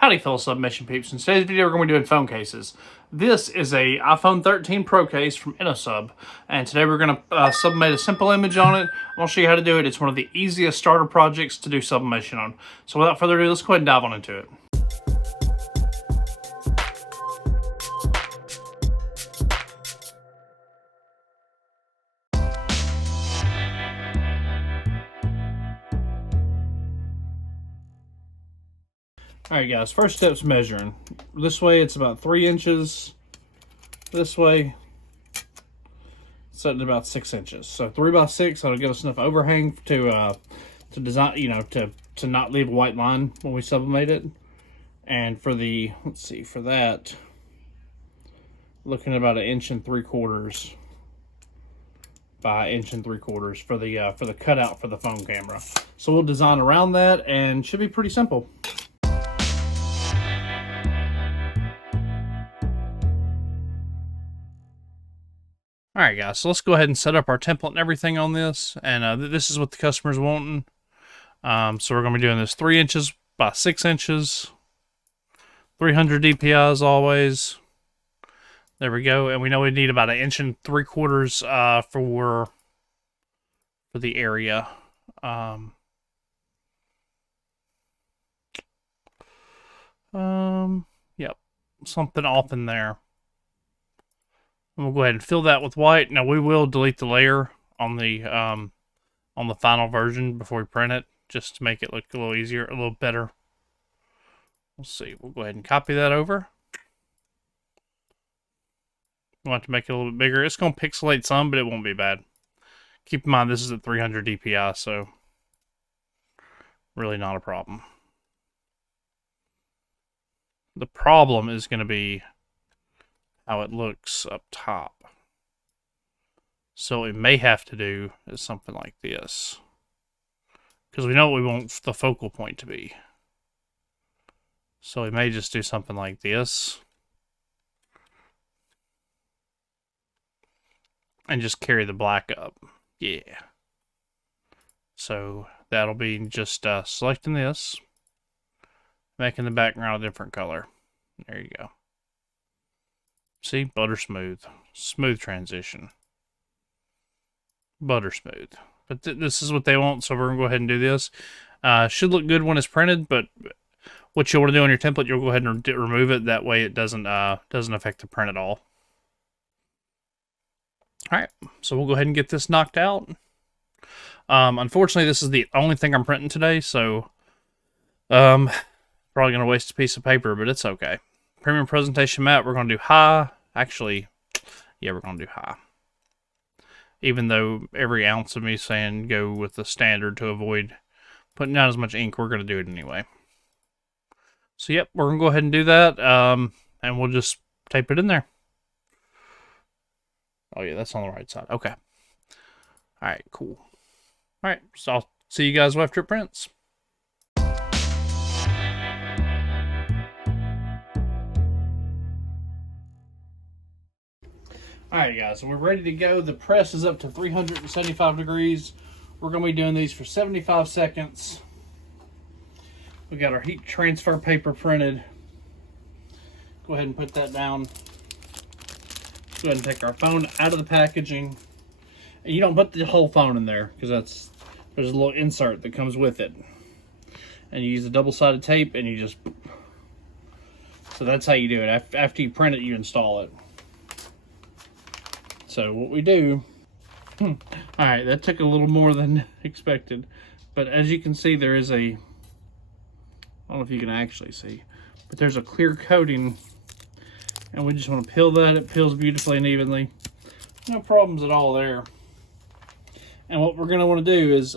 Howdy fellow sublimation peeps. In today's video we're going to be doing phone cases. This is a iPhone 13 Pro case from InnoSub, and today we're going to sublimate a simple image on it. I'm going to show you how to do it. It's one of the easiest starter projects to do sublimation on. So without further ado, let's go ahead and dive on into it. Alright guys, first step's measuring. This way it's about 3 inches. This way it's at about 6 inches. So 3 by 6, that'll give us enough overhang to design, to not leave a white line when we sublimate it. And for the, let's see, for that, looking at about 1 3/4 inches by 1 3/4 inches for the cutout for the phone camera. So we'll design around that and should be pretty simple. Alright guys, so let's go ahead and set up our template and everything on this, and this is what the customer's wanting. So we're going to be doing this 3 inches by 6 inches, 300 DPI as always. There we go, and we know we need about 1 3/4 inches for the area. Yep, something off in there. We'll go ahead and fill that with white. Now we will delete the layer on the final version before we print it, just to make it look a little easier, a little better. We'll see. We'll go ahead and copy that over. We'll have to make it a little bit bigger. It's going to pixelate some, but it won't be bad. Keep in mind this is at 300 DPI, so really not a problem. The problem is going to be how it looks up top. So what we may have to do is something like this, because we know what we want the focal point to be. So we may just do something like this and just carry the black up. Yeah. So that'll be just selecting this, making the background a different color. There you go. See, butter smooth. Smooth transition. Butter smooth. But this is what they want, so we're going to go ahead and do this. Should look good when it's printed, but what you'll want to do on your template, you'll go ahead and remove it. That way it doesn't affect the print at all. Alright, so we'll go ahead and get this knocked out. Unfortunately, this is the only thing I'm printing today, so probably going to waste a piece of paper, but it's okay. Premium presentation matte, we're going to do high. Actually, yeah, we're going to do high. Even though every ounce of me saying go with the standard to avoid putting out as much ink, we're going to do it anyway. So, yep, we're going to go ahead and do that, and we'll just tape it in there. Oh, yeah, that's on the right side. Okay. All right, cool. All right, so I'll see you guys after it prints. Alright guys, so we're ready to go. The press is up to 375 degrees. We're going to be doing these for 75 seconds. We got our heat transfer paper printed. Go ahead and put that down. Go ahead and take our phone out of the packaging. And you don't put the whole phone in there, because there's a little insert that comes with it. And you use a double-sided tape and you just... So that's how you do it. After you print it, you install it. So what we do, alright, that took a little more than expected, but as you can see, there is I don't know if you can actually see, but there's a clear coating, and we just want to peel that. It peels beautifully and evenly. No problems at all there. And what we're going to want to do is,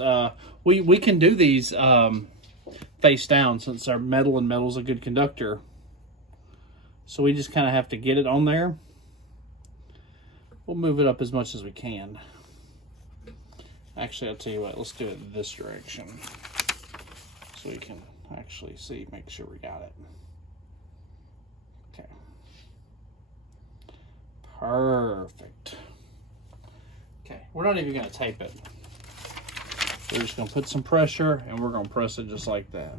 we can do these face down, since our metal, and metal's a good conductor. So we just kind of have to get it on there. We'll move it up as much as we can. Actually, I'll tell you what, let's do it this direction, so we can actually see, make sure we got it. Okay. Perfect. Okay, we're not even going to tape it. We're just going to put some pressure, and we're going to press it just like that.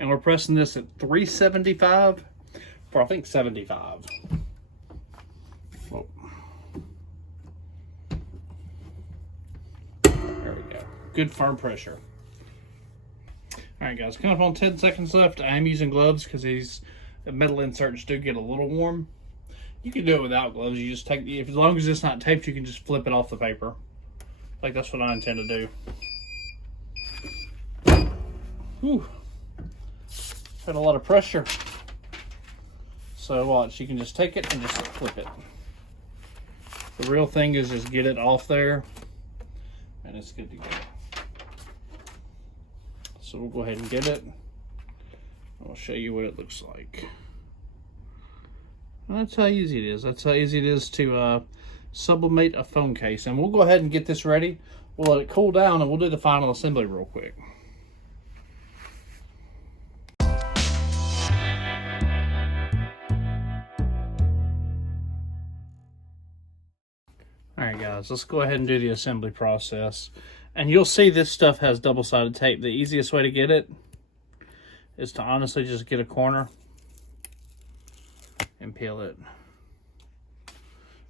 And we're pressing this at 375 for I think 75. Oh. There we go. Good firm pressure. Alright guys, coming up on 10 seconds left. I am using gloves because these metal inserts do get a little warm. You can do it without gloves. You just take as long as it's not taped, you can just flip it off the paper. Like that's what I intend to do. Whew. Got a lot of pressure. So watch, you can just take it and just flip it. The real thing is just get it off there and it's good to go. So we'll go ahead and get it. I'll show you what it looks like. And that's how easy it is. That's how easy it is to sublimate a phone case. And we'll go ahead and get this ready. We'll let it cool down and we'll do the final assembly real quick. Alright guys, let's go ahead and do the assembly process. And you'll see this stuff has double-sided tape. The easiest way to get it is to honestly just get a corner and peel it.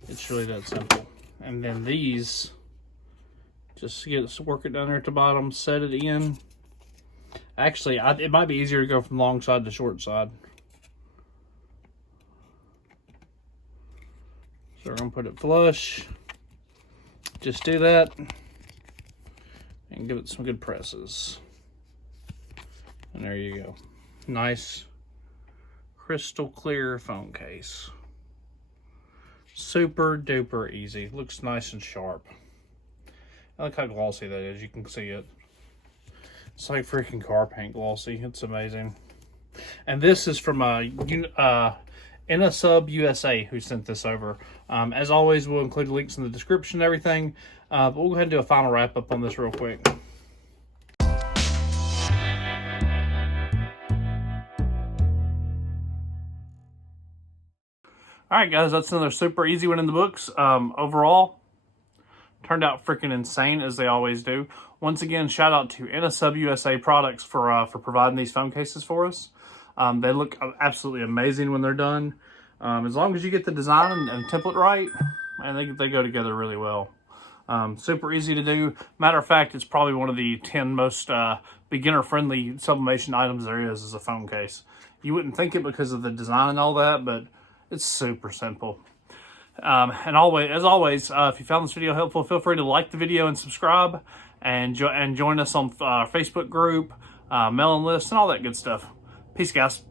It's really that simple. And then these, just work it down there at the bottom, set it in. Actually, it might be easier to go from long side to short side. So we're gonna put it flush. Just do that and give it some good presses. And there you go. Nice, crystal clear phone case. Super duper easy. Looks nice and sharp. I like how glossy that is. You can see it. It's like freaking car paint glossy. It's amazing. And this is from InnoSub USA who sent this over. As always, we'll include links in the description and everything. But we'll go ahead and do a final wrap up on this real quick. Alright guys, that's another super easy one in the books. Overall, turned out freaking insane as they always do. Once again, shout out to InnoSub USA Products for providing these phone cases for us. They look absolutely amazing when they're done. As long as you get the design and template right, and they go together really well. Super easy to do. Matter of fact, it's probably one of the 10 most beginner-friendly sublimation items there is a phone case. You wouldn't think it because of the design and all that, but it's super simple. And as always, if you found this video helpful, feel free to like the video and subscribe, and join us on our Facebook group, mailing list, and all that good stuff. Peace, guys.